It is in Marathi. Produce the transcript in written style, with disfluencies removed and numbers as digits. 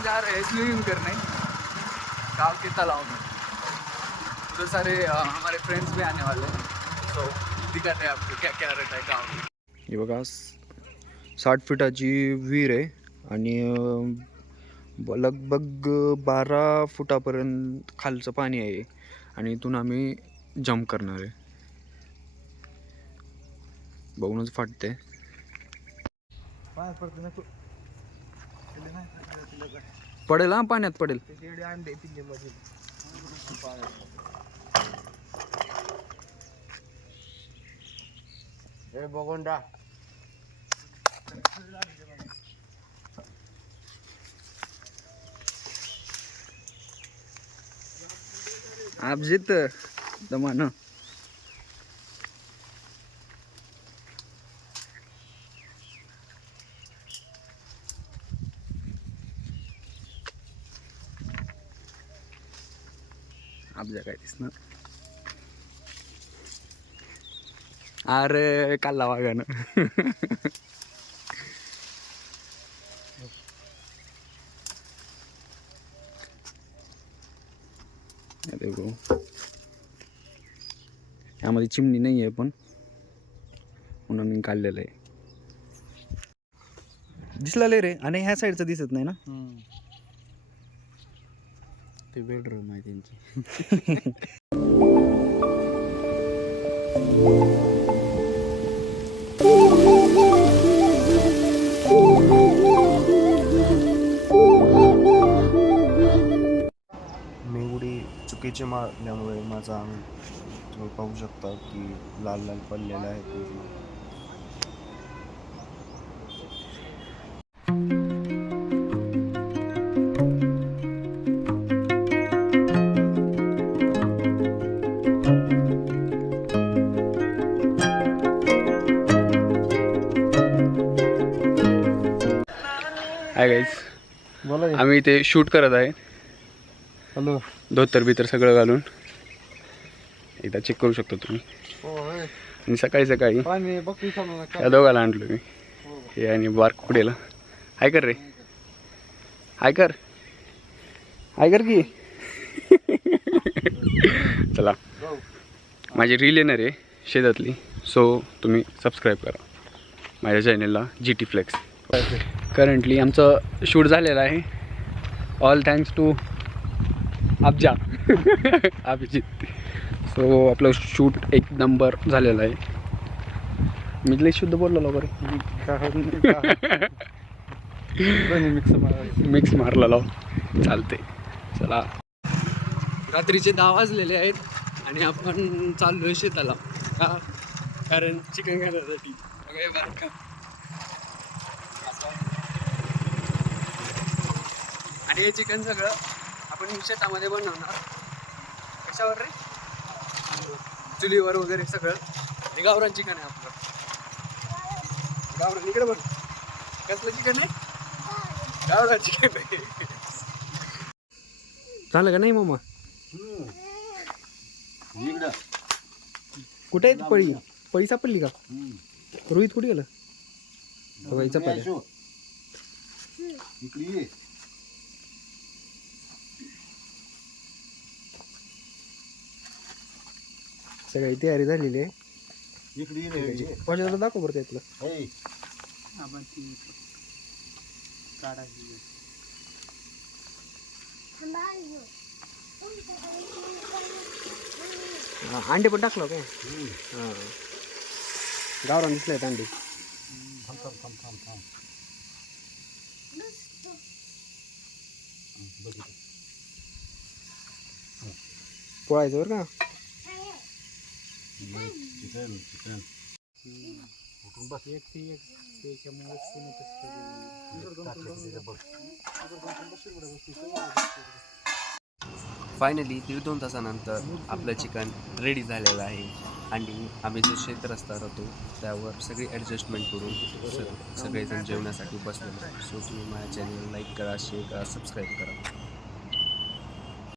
हम जा रहे हैं स्विमिंग करने गाँव के तालाब में। तो सारे हमारे फ्रेंड्स भी आने वाले हैं, तो दिखाते हैं आपको क्या क्या रहता है गाँव में। हे बघा 60 फुटाची विहीर आहे आणि लगभग 12 फुटापर्यंत खालचं पाणी आहे आणि इथून आम्ही जंप करणार आहे. बघूनच फाटते. पडेल हा, पाण्यात पडेल. बघोंडा आप जित दमान आप काय दिसणार. अरे काला वागानं. यामध्ये चिमणी नाही आहे पण म्हणून मी काढलेलं आहे. दिसला रे आणि ह्या साईडचं दिसत नाही ना. ते बेडरूम आहे त्यांची. मी उडी चुकीची मारल्यामुळे माझा अंग तुम्ही पाहू शकता की लाल लाल पडलेला आहे पूर्ण. हाय गाईज, बोला. आम्ही इथे शूट करत आहे. हॅलो. धोतर बितर सगळं घालून एकदा चेक करू शकता तुम्ही. आणि सकाळी सकाळी या दोघाला आणलो मी, हे आणि बार कुकडेला. हाय कर रे, हाय कर, हाय कर की. चला, माझी रील येणार आहे शेतातली, सो तुम्ही सबस्क्राईब करा माझ्या चॅनलला GT फ्लेक्स. करंटली आमचं शूट झालेलं आहे. ऑल थँक्स टू अब्जा अभिजित. सो आपलं शूट एक नंबर झालेलं आहे. मी लई शुद्ध बोललो लवकर. मिक्स मारला लाव चालते. चला, रात्रीचे 10 वाजलेले आहेत आणि आपण चाललोय शेताला. का? कारण चिकन खाण्यासाठी. बरं का. आणि हे चिकन सगळं आपण शेतामध्ये बनवणार. कशावर रे? चुलीवर वगैरे सगळं. हे गावरान चिकन आहे आपलं. गावरान इकडे बघ. कसलं चिकन आहे? गावरान चिकन आहे. झालं का नाही मामा? कुठे आहे पळी? पळी सापडली का? रोहित कुठे गेलं? बघायचा पाहिजे. सगळी तयारी झालेली आहे. दाखव बरं त्यातलं. अंडे पण टाकलं काय? हां, गावरान दिसले आहेत अंडे. पोळायचं बरं का. फायनली 1.5-2 तासानंतर आपलं चिकन रेडी झालेलं आहे आणि आम्ही जो शेत रस्ता राहतो त्यावर सगळी ॲडजस्टमेंट करून सगळेजण जेवण्यासाठी बसलेलो. सो तुम्ही माझ्या चॅनल लाईक करा, शेअर करा, सबस्क्राईब करा.